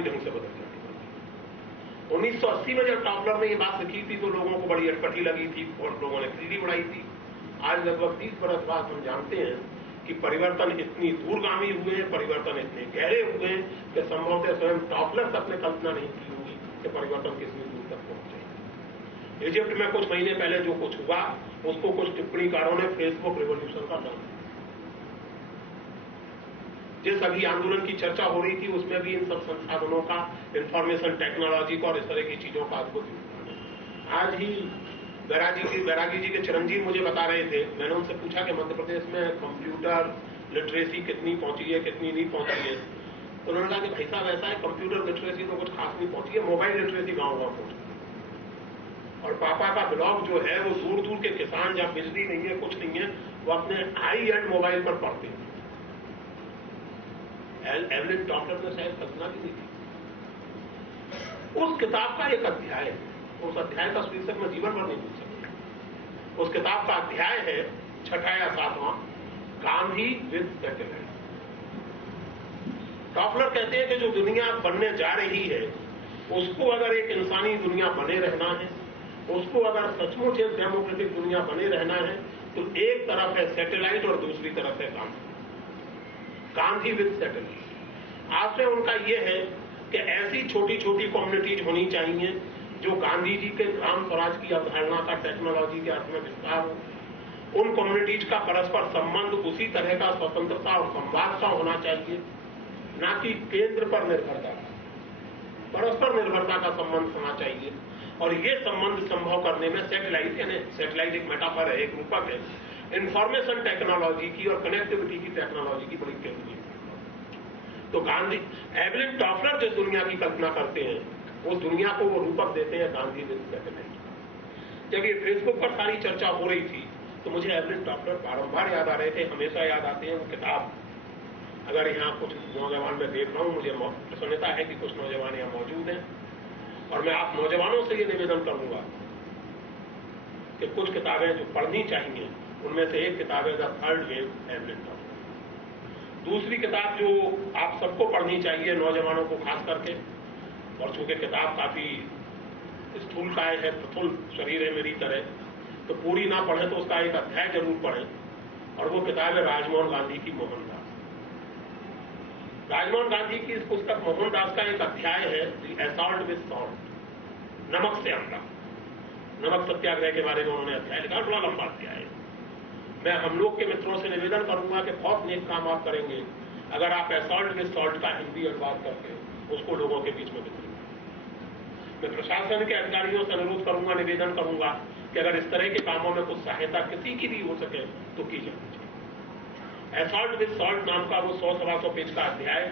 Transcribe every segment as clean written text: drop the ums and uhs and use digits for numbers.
ढंग से बदल जाती। 1980 में जब टॉपलर ने ये बात लिखी थी तो लोगों को बड़ी अटपटी लगी थी और लोगों ने खिल्ली उड़ाई थी। आज लगभग 30 बरस बाद हम जानते हैं कि परिवर्तन इतनी दूरगामी हुए हैं, परिवर्तन इतने गहरे हुए हैं कि संभवतः स्वयं टॉपलर तक ने कल्पना नहीं की होगी कि परिवर्तन कितनी दूर तक पहुंचे। इजिप्ट में कुछ महीने पहले जो कुछ हुआ उसको कुछ टिप्पणीकारों ने फेसबुक रिवॉल्यूशन का नाम दिया। जिस अभी आंदोलन की चर्चा हो रही थी उसमें भी इन सब संसाधनों का, इंफॉर्मेशन टेक्नोलॉजी का और इस तरह की चीजों का अद्भुत योगदान है। आज ही बैरागी जी के चिरंजीव मुझे बता रहे थे, मैंने उनसे पूछा कि मध्य प्रदेश में कंप्यूटर लिटरेसी कितनी पहुंची है, कितनी नहीं पहुंची है। तो उन्होंने कहा कि भाई साहब ऐसा है, कंप्यूटर लिटरेसी तो कुछ खास नहीं पहुंची है, मोबाइल लिटरेसी गांव-गांव पहुंची है। और पापा का ब्लॉग जो है वो दूर दूर के किसान, जहां बिजली नहीं है, कुछ नहीं है, वो अपने हाई एंड मोबाइल पर पढ़ते हैं। एवलिन टॉपलर ने शायद कल्पना भी नहीं थी। उस किताब का एक अध्याय है, उस अध्याय का शीर्षक मैं जीवन भर नहीं भूल सकता। उस किताब का अध्याय है 6वां या 7वां, गांधी विद सैटेलाइट। टॉपलर कहते हैं कि जो दुनिया बनने जा रही है उसको अगर एक इंसानी दुनिया बने रहना है, उसको अगर सचमुच एक डेमोक्रेटिक दुनिया बने रहना है, तो एक तरफ है सैटेलाइट और दूसरी तरफ है गांधी विद सैटेलाइट। आशय उनका यह है कि ऐसी छोटी छोटी कम्युनिटीज होनी चाहिए जो गांधी जी के ग्राम स्वराज की अवधारणा का टेक्नोलॉजी के अर्थ में विस्तार हो। उन कम्युनिटीज का परस्पर संबंध उसी तरह का स्वतंत्रता और संवाद का होना चाहिए, ना कि केंद्र पर निर्भरता का, परस्पर निर्भरता का संबंध होना चाहिए। और ये संबंध संभव करने में सैटेलाइट, यानी सैटेलाइट एक मेटाफर है, एक रूपक है, इंफॉर्मेशन टेक्नोलॉजी की और कनेक्टिविटी की टेक्नोलॉजी की बड़ी जरूरी है। तो गांधी, एवलिन टॉपलर जिस दुनिया की कल्पना करते हैं उस दुनिया को वो रूपक देते हैं गांधी विद सैटेलाइट। जब ये फेसबुक पर सारी चर्चा हो रही थी तो मुझे एवलिन टॉपलर बारंबार याद आ रहे थे, हमेशा याद आते हैं वो किताब। अगर यहाँ कुछ नौजवान मैं देख रहा हूं, मुझे प्रसन्नता है कि कुछ नौजवान यहाँ मौजूद हैं, और मैं आप नौजवानों से ये निवेदन करूंगा कि कुछ किताबें जो पढ़नी चाहिए उनमें से एक किताब है द थर्ड वेव, एवलिन टॉपलर। दूसरी किताब जो आप सबको पढ़नी चाहिए, नौजवानों को खास करके, और चूंकि किताब काफी स्थूलकाय है, प्रफुल्ल शरीर है मेरी तरह, तो पूरी ना पढ़े तो उसका एक अध्याय जरूर पढ़ें, और वो किताब है राजमोहन गांधी की मोहनदास। राजमोहन गांधी की इस पुस्तक मोहनदास का एक अध्याय है द असॉल्ट विद सॉल्ट, नमक से हमला। नमक सत्याग्रह के बारे में उन्होंने अध्याय लिखा, बड़ा लंबा अध्याय है। मैं हम लोग के मित्रों से निवेदन करूंगा कि बहुत नेक काम आप करेंगे अगर आप असॉल्ट विद सॉल्ट का हिंदी अनुवाद करके उसको लोगों के बीच में वितरित। मैं प्रशासन के अधिकारियों से अनुरोध करूंगा, निवेदन करूंगा कि अगर इस तरह के कामों में कुछ सहायता किसी की भी हो सके तो की जानी चाहिए। असॉल्ट विद सॉल्ट नाम का वो 100-125 पेज का अध्याय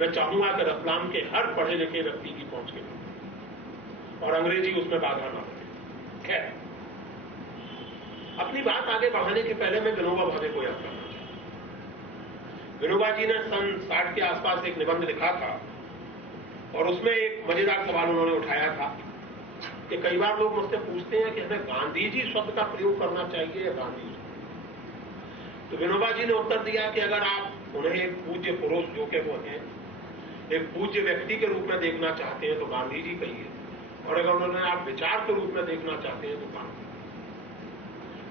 मैं चाहूंगा कि रतलाम के हर पढ़े लिखे व्यक्ति की पहुंच के लिए, और अंग्रेजी उसमें बाधा ना बने। खैर, अपनी बात आगे बढ़ाने के पहले मैं विनोबा भावे को याद करना चाहूंगा। विनोबा जी ने सन 60 के आसपास एक निबंध लिखा था और उसमें एक मजेदार सवाल उन्होंने उठाया था कि कई बार लोग मुझसे पूछते हैं कि हमें गांधी जी शब्द का प्रयोग करना चाहिए या गांधी जी। तो विनोबा जी ने उत्तर दिया कि अगर आप उन्हें एक पूज्य पुरुष जो कि वो हैं, एक पूज्य व्यक्ति के रूप में देखना चाहते हैं तो गांधी जी कहिए, और अगर उन्हें आप विचार के रूप में देखना चाहते हैं तो गांधी।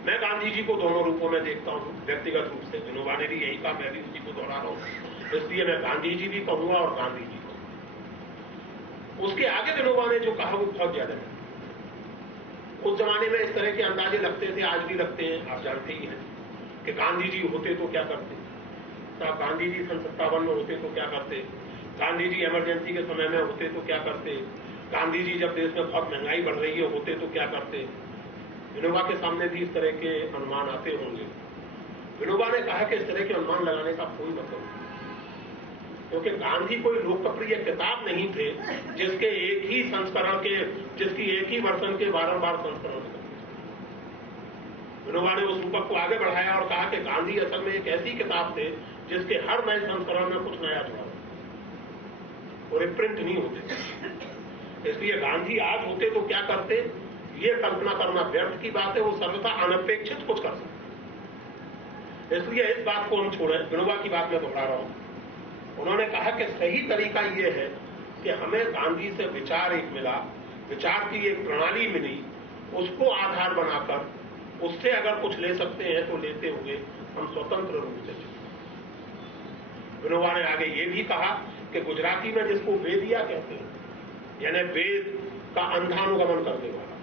मैं गांधी जी को दोनों रूपों में देखता हूं, व्यक्तिगत रूप से। विनोबा ने भी यही कहा, मैं भी उसी को दोहरा रहा हूं, इसलिए मैं गांधी जी भी कहूंगा और गांधी जी को। उसके आगे विनोबा ने जो कहा वो बहुत ज्यादा है। उस जमाने में इस तरह के अंदाजे लगते थे, आज भी लगते हैं, आप जानते ही हैं कि गांधी जी होते तो क्या करते, तो गांधी जी सन 57 में होते तो क्या करते, गांधी जी इमरजेंसी के समय में होते तो क्या करते, गांधी जी जब देश में बहुत महंगाई बढ़ रही है होते तो क्या करते। विनोबा के सामने भी इस तरह के अनुमान आते होंगे। विनोबा ने कहा कि इस तरह के अनुमान लगाने का कोई मतलब नहीं, क्योंकि गांधी कोई लोकप्रिय किताब नहीं थे जिसके एक ही संस्करण के, जिसकी एक ही वर्षन के बार-बार संस्करण थे। विनोबा ने उस रूपक को आगे बढ़ाया और कहा कि गांधी असल में एक ऐसी किताब थे जिसके हर नए संस्करण में कुछ नया जुड़ा और रिप्रिंट नहीं होते। इसलिए गांधी आज होते तो क्या करते, ये कल्पना करना व्यर्थ की बात है। वो सर्वथा अनपेक्षित कुछ कर सकते। इसलिए इस बात को हम छोड़ें। विनोबा की बात मैं दोहरा रहा हूं। उन्होंने कहा कि सही तरीका यह है कि हमें गांधी से विचार एक मिला, विचार की एक प्रणाली मिली, उसको आधार बनाकर उससे अगर कुछ ले सकते हैं तो लेते हुए हम स्वतंत्र रूप से चले। विनोबा ने आगे ये भी कहा कि गुजराती में जिसको वेदिया कहते हैं, यानी वेद का अंधानुगमन करने वाला,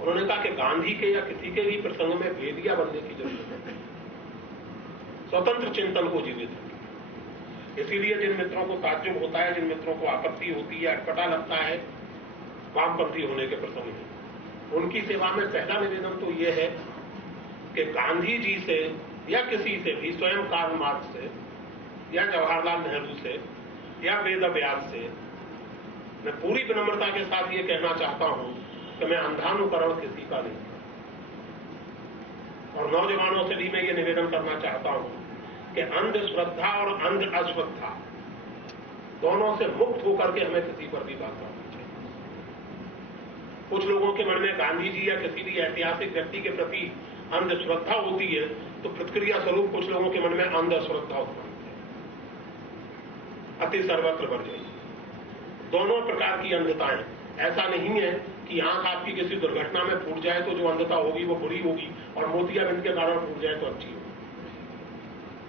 उन्होंने कहा कि गांधी के या किसी के भी प्रसंग में वेदिया बनने की जरूरत है, स्वतंत्र चिंतन को जीवित रखें। इसीलिए जिन मित्रों को ताज्जुब होता है, जिन मित्रों को आपत्ति होती है, अटपटा लगता है वामपंथी होने के प्रसंग में, उनकी सेवा में पहला निवेदन तो यह है कि गांधी जी से या किसी से भी, स्वयं कार्ल मार्क्स से या जवाहरलाल नेहरू से या वेद व्यास से, मैं पूरी विनम्रता के साथ ये कहना चाहता हूं कि मैं अंधानुकरण किसी का नहीं। और नौजवानों से भी मैं ये निवेदन करना चाहता हूं कि अंधश्रद्धा और अंध अश्रद्धा दोनों से मुक्त होकर के हमें किसी पर भी बात करनी चाहिए। कुछ लोगों के मन में गांधी जी या किसी भी ऐतिहासिक व्यक्ति के प्रति अंधश्रद्धा होती है, तो प्रतिक्रिया स्वरूप कुछ लोगों के मन में अंधश्रद्धा उत्पन्न होती है, अति सर्वत्र बढ़ जाएगी। दोनों प्रकार की अंधताएं, ऐसा नहीं है कि आंख आपकी किसी दुर्घटना में फूट जाए तो जो अंधता होगी वो बुरी होगी और मोतियाबिंद के कारण फूट जाए तो अच्छी होगी।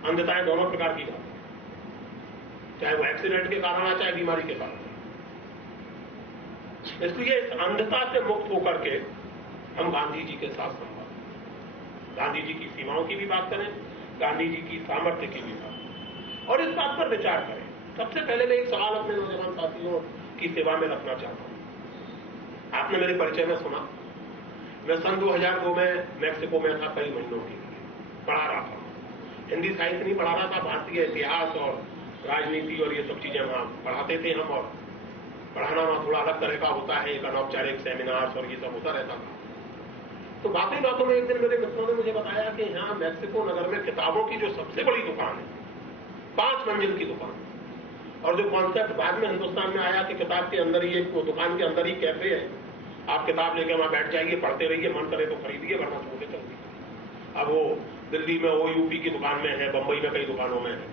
अंधताएं दोनों प्रकार की बात है, चाहे वो एक्सीडेंट के कारण आए, चाहे बीमारी के कारण। इसलिए इस अंधता से मुक्त होकर के हम गांधी जी के साथ संवाद, गांधी जी की सीमाओं की भी बात करें, गांधी जी की सामर्थ्य की भी बात, और इस बात पर विचार करें। सबसे पहले मैं एक सवाल अपने नौजवान साथियों की सेवा में रखना चाहता हूं। आपने मेरे परिचय में सुना, मैं सन 2002 में मैक्सिको में था, कई महीनों के लिए पढ़ा रहा था। हिंदी साहित्य नहीं पढ़ा रहा था, भारतीय इतिहास और राजनीति और ये सब चीजें वहां पढ़ाते थे हम, और पढ़ाना वहां थोड़ा अलग तरह का होता है, एक अनौपचारिक सेमिनार्स और ये सब होता रहता था। तो बातों में एक दिन मेरे मित्रों ने मुझे बताया कि यहाँ मैक्सिको नगर में किताबों की जो सबसे बड़ी दुकान है, 5 मंजिल की दुकान, और जो कॉन्सेप्ट बाद में हिंदुस्तान में आया कि किताब के अंदर ही एक दुकान के अंदर ही कैफे है, आप किताब लेके वहां बैठ जाइए, पढ़ते रहिए, मन करे तो खरीदिए, वरना छोड़ के चल दीजिए। अब वो दिल्ली में, वो यूपी की दुकान में है, बंबई में कई दुकानों में है।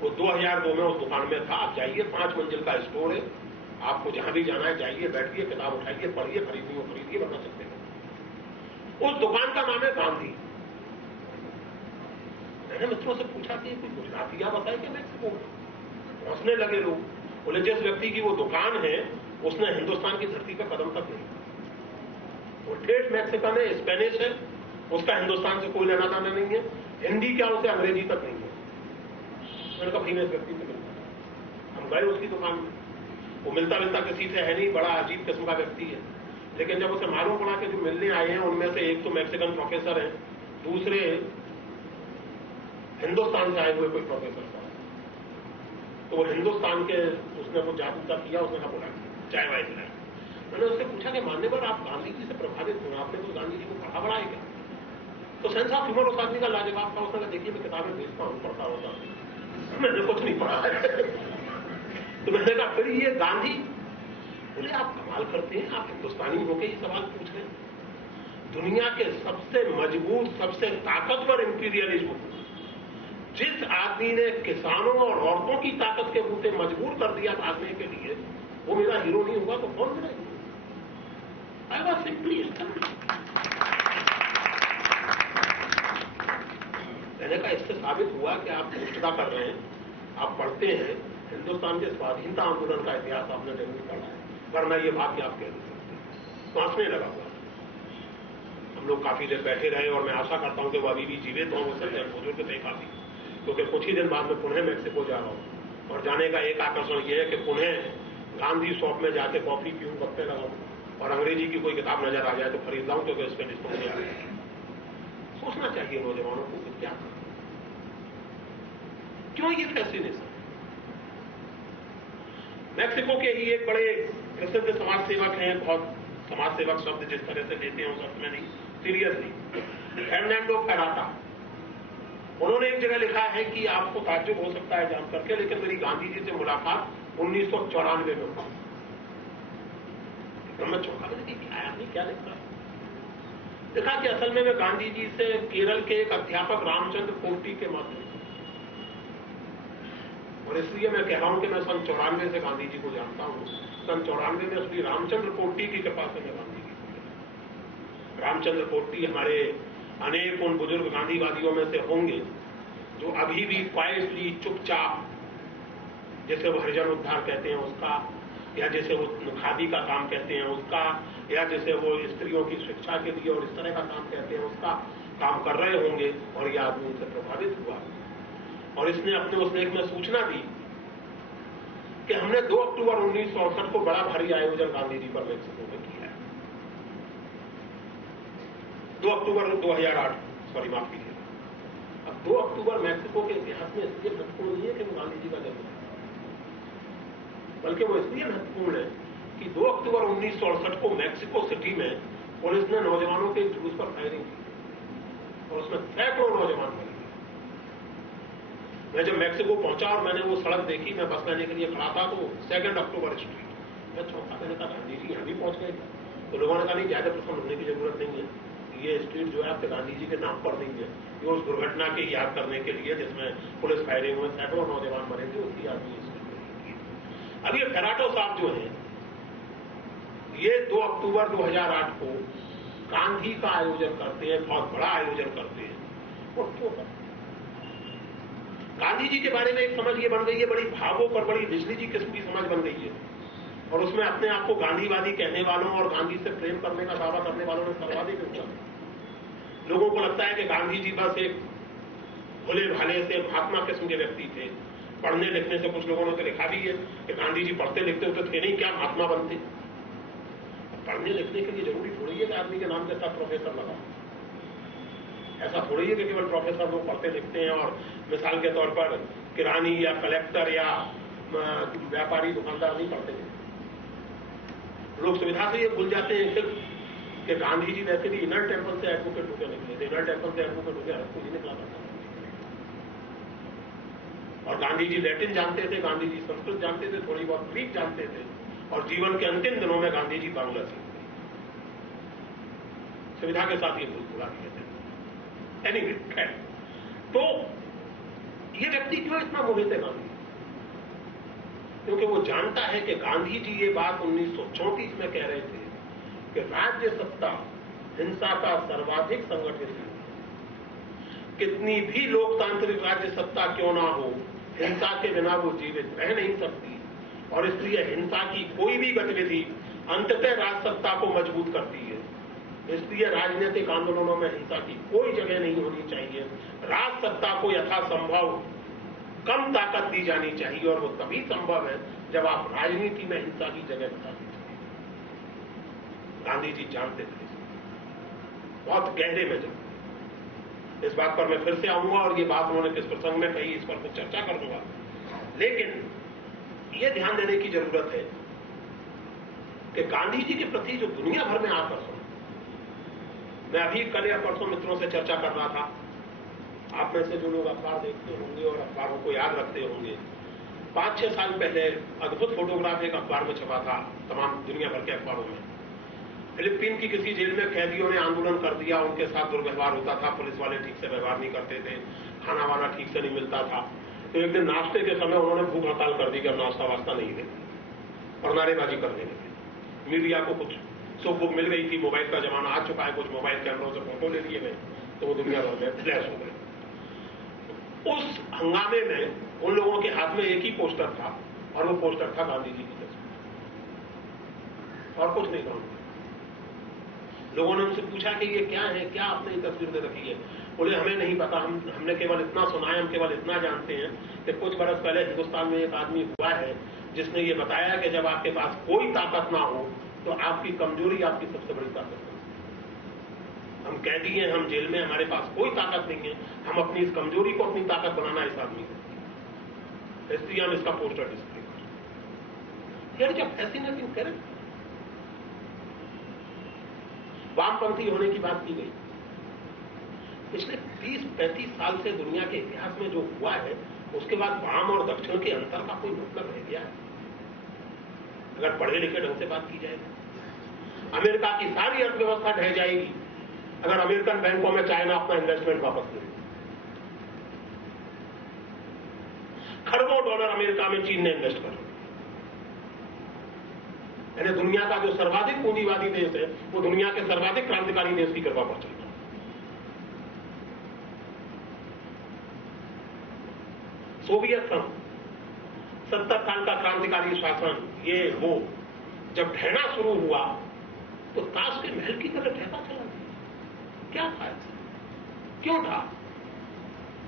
वो 2002 में उस दुकान में था। आप जाइए, 5 मंजिल का स्टोर है, आपको जहां भी जाना है जाइए, बैठिए, किताब उठाइए, पढ़िए, खरीदिए वो खरीदिए, वरना सकते हैं। उस दुकान का नाम है गांधी। मैंने मित्रों से पूछा कि कोई गुजराती आप बताए कि मैक्सिको में? हंसने लगे लोग। बोले जिस व्यक्ति की वो दुकान है उसने हिंदुस्तान की धरती पर कदम तक नहीं, वो ठेठ मैक्सिकन है, स्पेनिश है, उसका हिंदुस्तान से कोई लेना देना नहीं है, हिंदी क्या उसे अंग्रेजी तक नहीं है। मैंने कहा भाई मैं इस व्यक्ति से मिलता। हम गए उसकी दुकान में, वो मिलता किसी से है नहीं, बड़ा अजीब किस्म का व्यक्ति है। लेकिन जब उसे मालूम पड़ा कि जो मिलने आए हैं उनमें से एक तो मैक्सिकन प्रोफेसर है, दूसरे हिंदुस्तान से आए हुए कोई प्रोफेसर था, तो वो हिंदुस्तान के उसने वो जागरूकता किया, उसने कहा बोला चाय वाय पिलाई। मैंने उससे पूछा कि मानने पर आप गांधी जी से प्रभावित हुए, आपने तो गांधी जी को पढ़ा बड़ा है क्या? तो सेंस ऑफ ह्यूमर उस आदमी का लाजवाब था। उसने कहा देखिए मैं किताबें भेजता हूं, पढ़ता होता, मैंने कुछ नहीं पढ़ा है। तो मैंने कहा फिर ये गांधी? बोले आप कमाल करते हैं, आप हिंदुस्तानी होकर ये सवाल पूछ रहे हैं। दुनिया के सबसे मजबूत, सबसे ताकतवर इंपीरियलिज्म, जिस आदमी ने किसानों और औरतों की ताकत के बूते मजबूर कर दिया भागने के लिए, वो मेरा हीरो नहीं होगा तो कौन मेरा हीरो? आई वॉज सिंपली मैंने कहा इससे साबित हुआ कि आप पुष्टता कर रहे हैं, आप पढ़ते हैं, हिंदुस्तान के स्वाधीनता आंदोलन का इतिहास आपने जरूर पढ़ा है, वरना ये बात आप कह नहीं सकते। तो हंसने लगा हुआ। हम लोग काफी देर बैठे रहे और मैं आशा करता हूं कि वो अभी भी जीवित हों, वो सज्जन बुजुर्ग थे काफी, क्योंकि कुछ ही दिन बाद में पुनः मैक्सिको जा रहा हूं और जाने का एक आकर्षण यह है कि पुनः गांधी शॉप में जाके कॉफी पीऊं, गप्पे लगाऊं और अंग्रेजी की कोई किताब नजर आ जाए तो खरीद लाऊं, क्योंकि उसमें डिस्काउंट आ रहा है। सोचना चाहिए नौजवानों को कि क्या क्यों ये फैसिनेशन। मैक्सिको के ही एक बड़े प्रसिद्ध समाज सेवक हैं, बहुत समाज सेवक शब्द जिस तरह से लेते हैं उस अर्थ में नहीं, सीरियसली, फर्नांडो पेराटा। उन्होंने एक जगह लिखा है कि आपको ताज्जुब हो सकता है जान करके, लेकिन मेरी गांधी जी से मुलाकात 1994 में हुई। तो मैं चौंका, मैंने कि आया नहीं, क्या लिखा? लिखा कि असल में मैं गांधी जी से केरल के एक अध्यापक रामचंद्र कोर्टी के माध्यम, और इसलिए मैं कह रहा हूं कि मैं सन 94 से गांधी जी को जानता हूं। सन 94 में श्री रामचंद्र पोट्टी की कृपा से मैं गांधी जी को जानता हूं। रामचंद्र पोट्टी हमारे अनेक उन बुजुर्ग गांधीवादियों में से होंगे जो अभी भी क्वाइटली चुपचाप, जैसे वो हरिजन उद्धार कहते हैं उसका, या जैसे वो खादी का काम कहते हैं उसका, या जैसे वो स्त्रियों की शिक्षा के लिए और इस तरह का काम कहते हैं उसका काम कर रहे होंगे। और यह आदमी उनसे प्रभावित हुआ और इसने अपने उस लेख में सूचना दी कि हमने 2 अक्टूबर 1968 को बड़ा भारी आयोजन गांधी जी पर मेक्सिको में किया है। 2 अक्टूबर 2008, सॉरी माफ कीजिएगा। अब 2 अक्टूबर मेक्सिको के इतिहास में इसलिए महत्वपूर्ण नहीं है कि वो गांधी जी का जन्म है, बल्कि वो इसलिए महत्वपूर्ण है कि 2 अक्टूबर 1968 को मेक्सिको सिटी में पुलिस ने नौजवानों के जुलूस पर फायरिंग की और उसमें सैकड़ों नौजवान मरे। मैं जब मेक्सिको पहुंचा और मैंने वो सड़क देखी, मैं बस लेने के लिए खड़ा था, तो 2 अक्टूबर स्ट्रीट, मैं चौंका। मैंने कहा गांधी जी यहां भी पहुंच गए। तो लोगों ने कहा नहीं, ज्यादा प्रसन्न होने की जरूरत नहीं है, ये स्ट्रीट जो है आपके गांधी जी के नाम पर नहीं है, ये उस दुर्घटना की याद करने के लिए जिसमें पुलिस फायरिंग में सैकड़ों नौजवान मरे थे, उसकी याद में स्ट्रीट की। अब ये फेराटो साहब जो है, ये 2 अक्टूबर 2008 को गांधी का आयोजन करते हैं, बहुत बड़ा आयोजन करते हैं। और क्यों करते हैं? गांधी जी के बारे में एक समझ ये बन गई है, बड़ी भावुक और बड़ी बिजली जी किस्म की समझ बन गई है, और उसमें अपने आप को गांधीवादी कहने वालों और गांधी से प्रेम करने का दावा करने वालों ने सर्वाधिक ऊंचा। लोगों को लगता है कि गांधी जी बस एक भोले भाले से महात्मा किस्म के व्यक्ति थे। पढ़ने लिखने से कुछ लोगों ने तो लिखा भी है कि गांधी जी पढ़ते लिखते होते थे नहीं, क्या महात्मा बनते। पढ़ने लिखने के लिए जरूरी थोड़ी है कि आदमी के नाम के साथ प्रोफेसर लगा, ऐसा थोड़ी है कि केवल प्रोफेसर लोग पढ़ते लिखते हैं और मिसाल के तौर पर किरानी या कलेक्टर या व्यापारी दुकानदार नहीं पढ़ते हैं। लोग सुविधा से ये भूल जाते हैं सिर्फ कि गांधी जी वैसे भी इनर टेम्पल से एडवोकेट होकर निकले थे, इनर टेम्पल से एडवोकेट होकर हर कोई निकला करता था। और गांधी जी लैटिन जानते थे, गांधी जी संस्कृत जानते थे, थोड़ी बहुत ग्रीक जानते थे, और जीवन के अंतिम दिनों में गांधी जी बांग्ला सीख गए। सुविधा के साथ ये भूल भुला दिए थे। एनीवे, खैर, तो ये व्यक्ति क्यों इतना मोहित है गांधी? क्योंकि वो जानता है कि गांधी जी ये बात 1934 में कह रहे थे कि राज्य सत्ता हिंसा का सर्वाधिक संगठित है। कितनी भी लोकतांत्रिक राज्य सत्ता क्यों ना हो, हिंसा के बिना वो जीवित रह नहीं सकती, और इसलिए हिंसा की कोई भी गतिविधि अंततः राज सत्ता को मजबूत करती है। इसलिए राजनीतिक आंदोलनों में हिंसा की कोई जगह नहीं होनी चाहिए। राज सत्ता को यथासंभव कम ताकत दी जानी चाहिए, और वो तभी संभव है जब आप राजनीति में हिंसा की जगह बता दीजिए। गांधी जी जानते थे, बहुत गहरे में जानते। इस बात पर मैं फिर से आऊंगा और ये बात उन्होंने किस प्रसंग में कही, इस पर कुछ चर्चा करूंगा। लेकिन ये ध्यान देने की जरूरत है कि गांधी जी के प्रति जो दुनिया भर में आकर्षण, मैं अभी कल या परसों मित्रों से चर्चा कर रहा था, आप में से जो लोग अखबार देखते होंगे और अखबारों को याद रखते होंगे, 5-6 साल पहले अद्भुत फोटोग्राफ एक अखबार में छपा था, तमाम दुनिया भर के अखबारों में। फिलिपीन की किसी जेल में कैदियों ने आंदोलन कर दिया, उनके साथ दुर्व्यवहार होता था, पुलिस वाले ठीक से व्यवहार नहीं करते थे, खाना वाना ठीक से नहीं मिलता था। तो एक दिन नाश्ते के समय उन्होंने भूख हड़ताल कर दी कि नाश्ता वास्ता नहीं देंगे, और नारेबाजी करने लगे। मीडिया को कुछ सुख बुक मिल गई थी, मोबाइल का जमाना आ चुका है, कुछ मोबाइल कैमरों से फोटो ले लिए गए, तो वो दुनिया भर में फ्लैश हो गए। उस हंगामे में उन लोगों के हाथ में एक ही पोस्टर था, और वो पोस्टर था गांधी जी की तस्वीर, और कुछ नहीं था। लोगों ने उनसे पूछा कि ये क्या है, क्या आपने ये तस्वीर में रखी है? बोले हमें नहीं पता, हमने केवल इतना सुना है, हम केवल इतना जानते हैं कि कुछ बरस पहले हिंदुस्तान में एक आदमी हुआ है जिसने ये बताया कि जब आपके पास कोई ताकत ना हो तो आपकी कमजोरी आपकी सबसे बड़ी ताकत है। हम कैदी हैं, हम जेल में, हमारे पास कोई ताकत नहीं है, हम अपनी इस कमजोरी को अपनी ताकत बनाना इस आदमी को, इसलिए हम इसका पोस्टर डिस्प्ले करें। यार जब फैसिनेटिंग करें, वामपंथी होने की बात की गई। पिछले 30-35 साल से दुनिया के इतिहास में जो हुआ है, उसके बाद वाम और दक्षिण के अंतर का कोई मतलब रह गया है? अगर पढ़े लिखे ढंग से बात की जाए, अमेरिका की सारी अर्थव्यवस्था ढह जाएगी अगर अमेरिकन बैंकों में चाइना अपना इन्वेस्टमेंट वापस ले। खरबों डॉलर अमेरिका में चीन ने इन्वेस्ट कर, यानी दुनिया का जो सर्वाधिक पूंजीवादी देश है वो दुनिया के सर्वाधिक क्रांतिकारी देश की कृपा पर चल रहा है। सोवियत संघ 70 साल का क्रांतिकारी शासन, ये वो जब ढहना शुरू हुआ तो ताश के महल की तरह ढहता चला गया। क्या था ऐसा, क्यों था?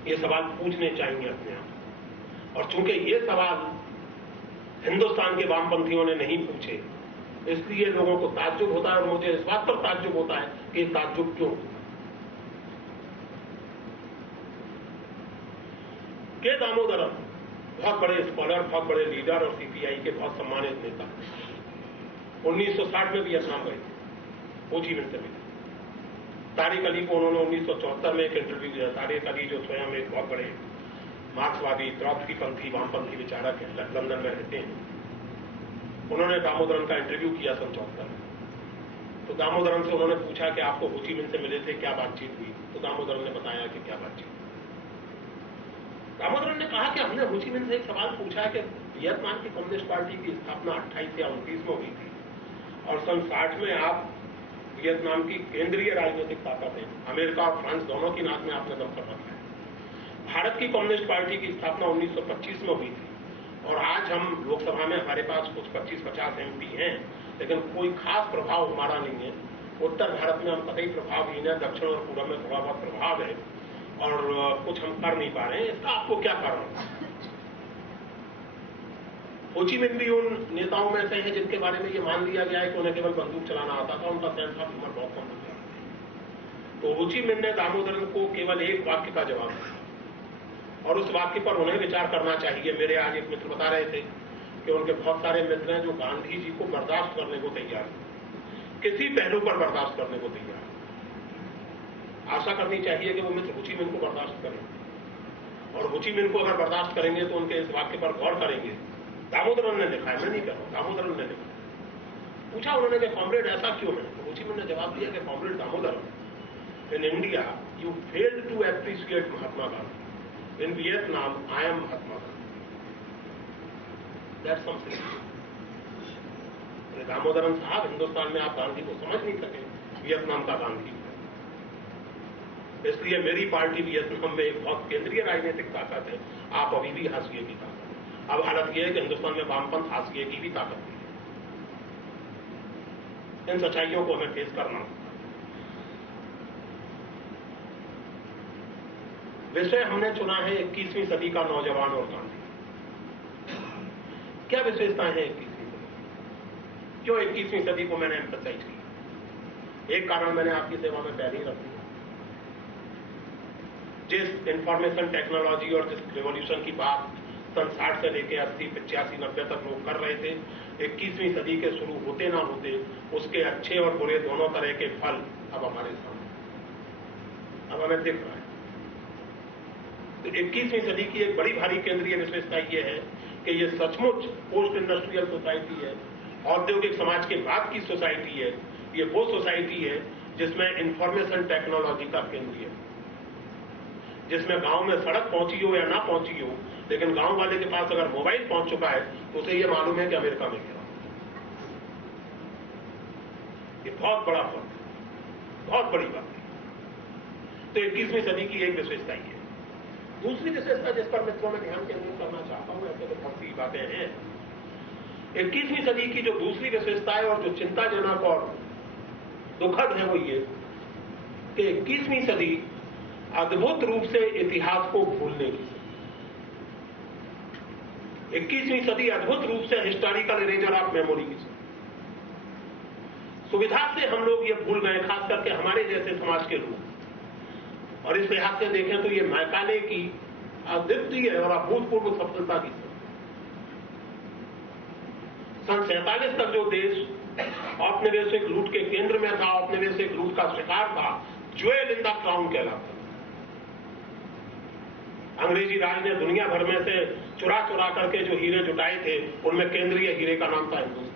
ये सवाल पूछने चाहिए अपने आप। और चूंकि ये सवाल हिंदुस्तान के वामपंथियों ने नहीं पूछे, इसलिए लोगों को ताज्जुब होता है। और मुझे इस बात पर ताज्जुब होता है कि ताज्जुब क्यों? के दामोदरम बहुत बड़े स्कॉलर, बहुत बड़े लीडर और सीपीआई के बहुत सम्मानित नेता 1960 में वियतनाम गए, हो ची मिन से मिले। तारिक अली को उन्होंने 1974 में एक इंटरव्यू दिया। तारिक अली जो स्वयं एक बहुत बड़े मार्क्सवादी, ट्रॉट्स्कीपंथी, वामपंथी विचारक है, लंदन में रहते हैं, उन्होंने दामोदरम का इंटरव्यू किया सन 74 में। तो दामोदरम से उन्होंने पूछा कि आपको हो ची मिन से मिले थे, क्या बातचीत हुई? तो दामोदरम ने बताया कि क्या बातचीत। दामोदरम ने कहा कि हमने हो ची मिन से एक सवाल पूछा कि वियतनाम की कम्युनिस्ट पार्टी की स्थापना 28 या 29 में हुई थी और सन 60 में आप वियतनाम की केंद्रीय राजनीतिक ताकत है, अमेरिका और फ्रांस दोनों की नाक में आपने दम कर रखा है। भारत की कम्युनिस्ट पार्टी की स्थापना 1925 में हुई थी और आज हम लोकसभा में हमारे पास कुछ 25-50 एमपी हैं, लेकिन कोई खास प्रभाव हमारा नहीं है। उत्तर भारत में हम कतई प्रभावहीन है, दक्षिण और पूर्व में थोड़ा बहुत प्रभाव है और कुछ हम कर नहीं पा रहे हैं। इसका आपको क्या कारण है? हो ची मिन भी उन नेताओं में से हैं जिनके बारे में ये मान लिया गया है कि उन्हें केवल बंदूक चलाना आता था, उनका सेंस ऑफ ह्यूमर बहुत कम था। तो हो ची मिन ने दामोदरम को केवल एक वाक्य का जवाब दिया और उस वाक्य पर उन्हें विचार करना चाहिए। मेरे आज एक मित्र बता रहे थे कि उनके बहुत सारे मित्र हैं जो गांधी जी को बर्दाश्त करने को तैयार हैं, किसी पहलू पर बर्दाश्त करने को तैयार है। आशा करनी चाहिए कि वो मित्र हो ची मिन को बर्दाश्त करें और हो ची मिन को अगर बर्दाश्त करेंगे तो उनके इस वाक्य पर गौर करेंगे। दामोदरम ने लिखा है, मैं नहीं कह रहा हूं, दामोदरम ने लिखा। पूछा उन्होंने कि कॉमरेड ऐसा क्यों है? तो हो ची मिन ने जवाब दिया कि comrade Damodaram, in India you failed to appreciate Mahatma Gandhi, in Vietnam I am Mahatma Gandhi. That's something. Damodaram साहब, हिंदुस्तान में आप गांधी को समझ नहीं सके, वियतनाम का गांधी। इसलिए मेरी पार्टी वियतनाम में एक बहुत केंद्रीय राजनीतिक ताकत है, आप अभी भी हाशिए की ताकत। अब हालत यह है कि हिंदुस्तान में वामपंथ हाशिए की भी ताकत नहीं है। इन सच्चाइयों को हमें फेस करना। विषय हमने चुना है 21वीं सदी का नौजवान और गांधी। क्या विशेषताएं हैं 21वीं सदी? क्यों 21वीं सदी को मैंने एम्फसाइज किया? एक कारण मैंने आपकी सेवा में पहले ही रख दिया। जिस इंफॉर्मेशन टेक्नोलॉजी और जिस रिवॉल्यूशन की बात सन 60 से लेकर 80, 85, 90 तक लोग कर रहे थे, 21वीं सदी के शुरू होते ना होते उसके अच्छे और बुरे दोनों तरह के फल अब हमारे सामने, अब हमें दिख रहा है। तो 21वीं सदी की एक बड़ी भारी केंद्रीय विशेषता यह है कि यह सचमुच पोस्ट इंडस्ट्रियल सोसाइटी है, औद्योगिक समाज के बाद की सोसाइटी है। ये वो सोसाइटी है जिसमें इंफॉर्मेशन टेक्नोलॉजी का केंद्र है, जिसमें गांव में सड़क पहुंची हो या ना पहुंची हो, लेकिन गांव वाले के पास अगर मोबाइल पहुंच चुका है तो उसे यह मालूम है कि अमेरिका में क्या। ये बहुत बड़ा फर्क है, बहुत बड़ी बात है। तो 21वीं सदी की एक विशेषता ही है। दूसरी विशेषता जिस पर मित्रों में ध्यान केंद्रित करना चाहता हूं, ऐसे तो बहुत सी बातें हैं। 21वीं सदी की जो दूसरी विशेषता है और जो चिंताजनक और दुखद है वो ये कि 21वीं सदी अद्भुत रूप से इतिहास को भूलने की। 21वीं सदी अद्भुत रूप से हिस्टोरिकल इरेजर ऑफ मेमोरी की सुविधा से हम लोग ये भूल गए, खास करके हमारे जैसे समाज के लोग। और इस लिहाज से देखें तो ये मैकाले की अद्वितीय और अभूतपूर्व सफलता की। सन 47 तक जो देश औपनिवेशिक लूट के केंद्र में था, औपनिवेशिक लूट का शिकार था, ज्वेल इन द क्राउन कहलाता। अंग्रेजी राज ने दुनिया भर में से चुरा चुरा करके जो हीरे जुटाए थे, उनमें केंद्रीय हीरे का नाम था हिंदुस्तान।